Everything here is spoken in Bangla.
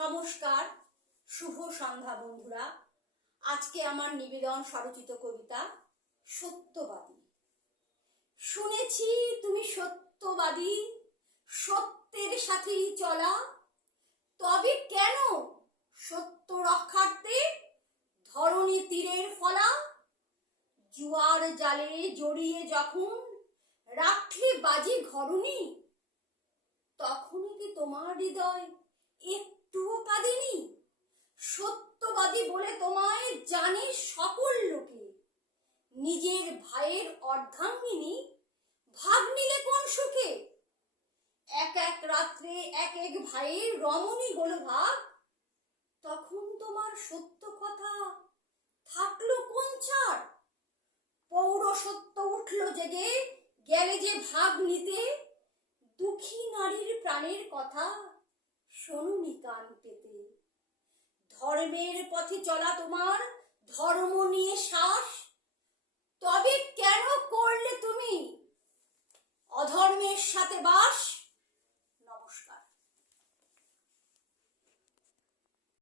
নমস্কার, শুভ সন্ধ্যা বন্ধুরা। আজকে আমার নিবেদন স্বরচিত কবিতা সত্যবাদী। শুনেছি তুমি সত্যবাদী, সত্যের সাথেই চলা, তবে কেন সত্য রক্ষার্থে ধরণী তীরের ফলা? জুয়ার জালে জড়িয়ে যখন রাখলে বাজি ঘরণী, তখনই কি তোমার হৃদয় একটুও কাঁদেনি? সত্যবাদী বলে তোমায় জানে সকল লোকে, নিজের ভাইয়ের অর্ধাঙ্গিনী ভাগ নিলে কোন সুখে? এক এক রাত্রে এক এক ভাইয়ের রমণী হলো ভাগ, তখন তোমার সত্য কথা থাকলো কোন ছাড়? পৌরসত্য উঠল জেগে, গেলে যে ভাগ নিতে, দুঃখী নারীর প্রাণের কথা শোনুনি কান পেতে। ধর্মের পথে চলা তোমার, ধর্ম নিয়ে শ্বাস,